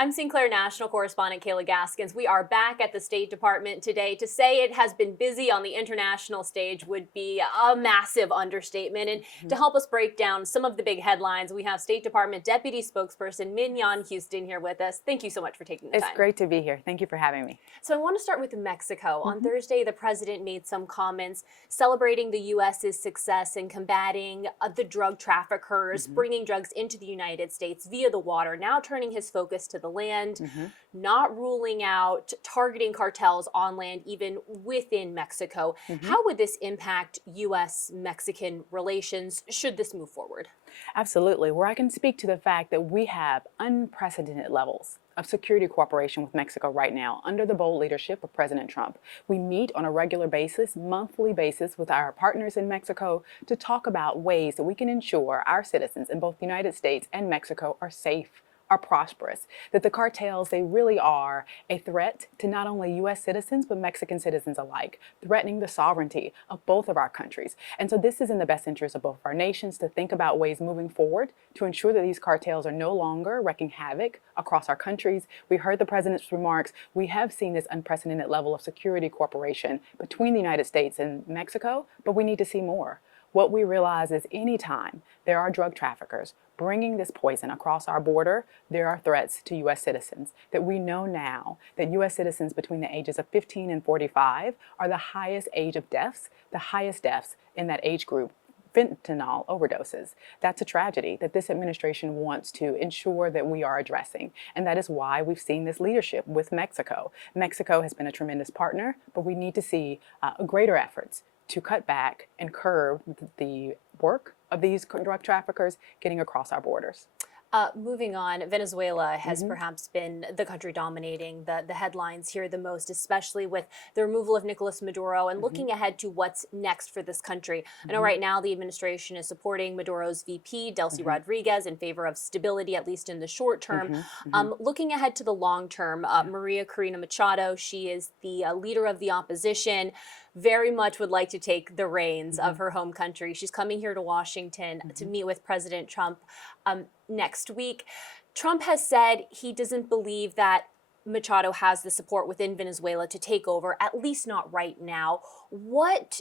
I'm Sinclair National Correspondent Kayla Gaskins. We are back at the State Department today. To say it has been busy on the international stage would be a massive understatement. And to help us break down some of the big headlines, we have State Department Deputy Spokesperson Mignon Houston here with us. Thank you so much for taking the time. It's great to be here. Thank you for having me. So I want to start with Mexico. On Thursday, the president made some comments celebrating the U.S.'s success in combating the drug traffickers, bringing drugs into the United States via the water, now turning his focus to the land, not ruling out targeting cartels on land, even within Mexico. How would this impact U.S.-Mexican relations should this move forward? Absolutely. Where I can speak to the fact that we have unprecedented levels of security cooperation with Mexico right now under the bold leadership of President Trump. We meet on a regular basis, monthly basis, with our partners in Mexico to talk about ways that we can ensure our citizens in both the United States and Mexico are safe, are prosperous, that the cartels, they really are a threat to not only U.S. citizens, but Mexican citizens alike, threatening the sovereignty of both of our countries. And so this is in the best interest of both of our nations to think about ways moving forward to ensure that these cartels are no longer wreaking havoc across our countries. We heard the president's remarks. We have seen this unprecedented level of security cooperation between the United States and Mexico, but we need to see more. What we realize is anytime there are drug traffickers bringing this poison across our border, there are threats to U.S. citizens. That we know now that U.S. citizens between the ages of 15 and 45 are the highest age of deaths, the highest deaths in that age group. Fentanyl overdoses. That's a tragedy that this administration wants to ensure that we are addressing. And that is why we've seen this leadership with Mexico. Mexico has been a tremendous partner, but we need to see greater efforts to cut back and curb the work of these drug traffickers getting across our borders. Moving on, Venezuela has perhaps been the country dominating the headlines here the most, especially with the removal of Nicolas Maduro and looking ahead to what's next for this country. I know right now the administration is supporting Maduro's VP, Delcy Rodriguez, in favor of stability, at least in the short term. Looking ahead to the long term, Maria Corina Machado, she is the leader of the opposition, very much would like to take the reins of her home country. She's coming here to Washington to meet with President Trump next week. Trump has said he doesn't believe that Machado has the support within Venezuela to take over, at least not right now. What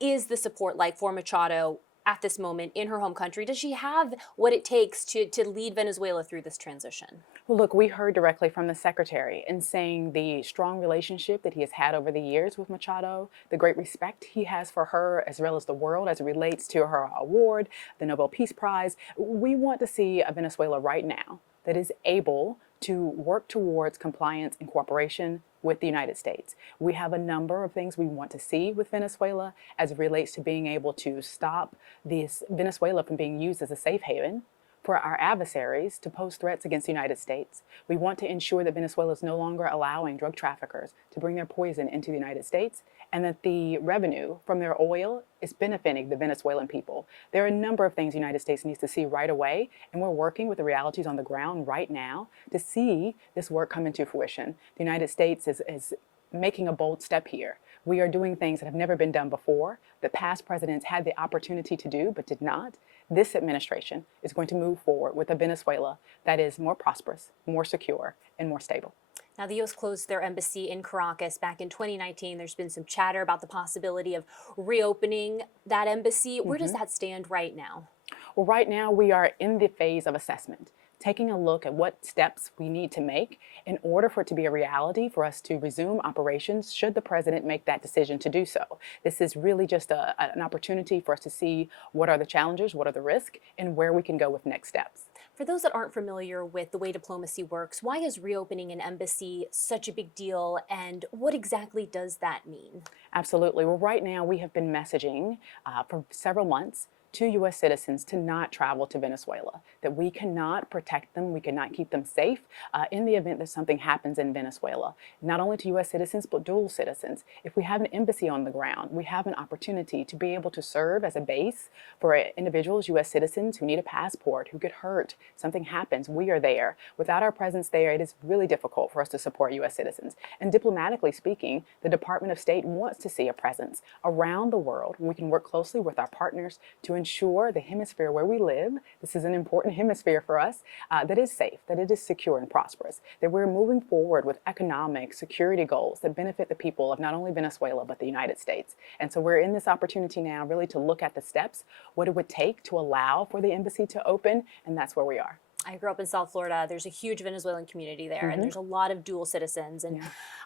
is the support like for Machado at this moment in her home country? Does she have what it takes to lead Venezuela through this transition? Well, look, we heard directly from the secretary in saying the strong relationship that he has had over the years with Machado, the great respect he has for her as well as the world as it relates to her award, the Nobel Peace Prize. We want to see a Venezuela right now that is able to work towards compliance and cooperation with the United States. We have a number of things we want to see with Venezuela as it relates to being able to stop this Venezuela from being used as a safe haven for our adversaries to pose threats against the United States. We want to ensure that Venezuela is no longer allowing drug traffickers to bring their poison into the United States and that the revenue from their oil is benefiting the Venezuelan people. There are a number of things the United States needs to see right away, and we're working with the realities on the ground right now to see this work come into fruition. The United States is making a bold step here. We are doing things that have never been done before, that past presidents had the opportunity to do but did not. This administration is going to move forward with a Venezuela that is more prosperous, more secure, and more stable. Now, the U.S. closed their embassy in Caracas back in 2019. There's been some chatter about the possibility of reopening that embassy. Where does that stand right now? Well, right now we are in the phase of assessment, taking a look at what steps we need to make in order for it to be a reality for us to resume operations should the president make that decision to do so. This is really just an opportunity for us to see what are the challenges, what are the risks, and where we can go with next steps. For those that aren't familiar with the way diplomacy works, why is reopening an embassy such a big deal, and what exactly does that mean? Absolutely. Well, right now we have been messaging for several months to U.S. citizens to not travel to Venezuela, that we cannot protect them, we cannot keep them safe in the event that something happens in Venezuela. Not only to U.S. citizens, but dual citizens. If we have an embassy on the ground, we have an opportunity to be able to serve as a base for individuals, U.S. citizens who need a passport, who get hurt, something happens, we are there. Without our presence there, it is really difficult for us to support U.S. citizens. And diplomatically speaking, the Department of State wants to see a presence around the world. We can work closely with our partners to ensure the hemisphere where we live, this is an important hemisphere for us, that is safe, that it is secure and prosperous, that we're moving forward with economic security goals that benefit the people of not only Venezuela, but the United States. And so we're in this opportunity now really to look at the steps, what it would take to allow for the embassy to open, and that's where we are. I grew up in South Florida. There's a huge Venezuelan community there, and there's a lot of dual citizens. And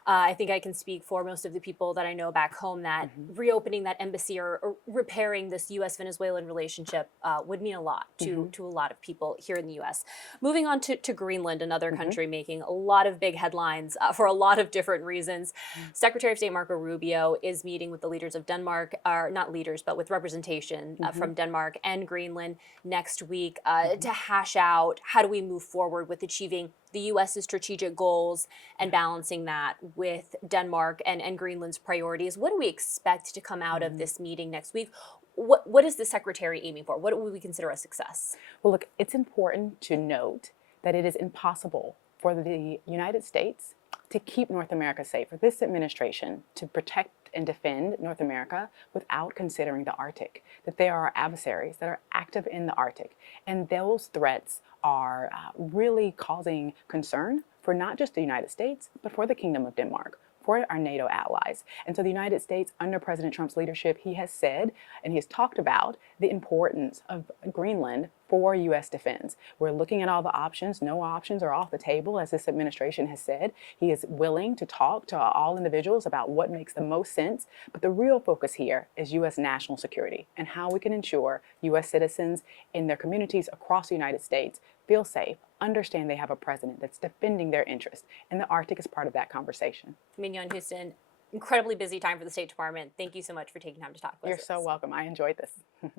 I think I can speak for most of the people that I know back home that reopening that embassy or repairing this U.S.-Venezuelan relationship would mean a lot to a lot of people here in the U.S. Moving on to Greenland, another country making a lot of big headlines for a lot of different reasons. Secretary of State Marco Rubio is meeting with the leaders of Denmark, or not leaders, but with representation from Denmark and Greenland next week to hash out how do we move forward with achieving the U.S.'s strategic goals and balancing that with Denmark and Greenland's priorities. What do we expect to come out of this meeting next week? What is the Secretary aiming for? What would we consider a success? Well, look, it's important to note that it is impossible for the United States to keep North America safe, for this administration to protect and defend North America without considering the Arctic, that there are adversaries that are active in the Arctic. And those threats are really causing concern for not just the United States, but for the Kingdom of Denmark, for our NATO allies. And so the United States, under President Trump's leadership, he has said and he has talked about the importance of Greenland for U.S. defense. We're looking at all the options. No options are off the table, as this administration has said. He is willing to talk to all individuals about what makes the most sense. But the real focus here is U.S. national security and how we can ensure U.S. citizens in their communities across the United States feel safe, understand they have a president that's defending their interests, and the Arctic is part of that conversation. Mignon Houston, incredibly busy time for the State Department. Thank you so much for taking time to talk with us. You're so welcome. I enjoyed this.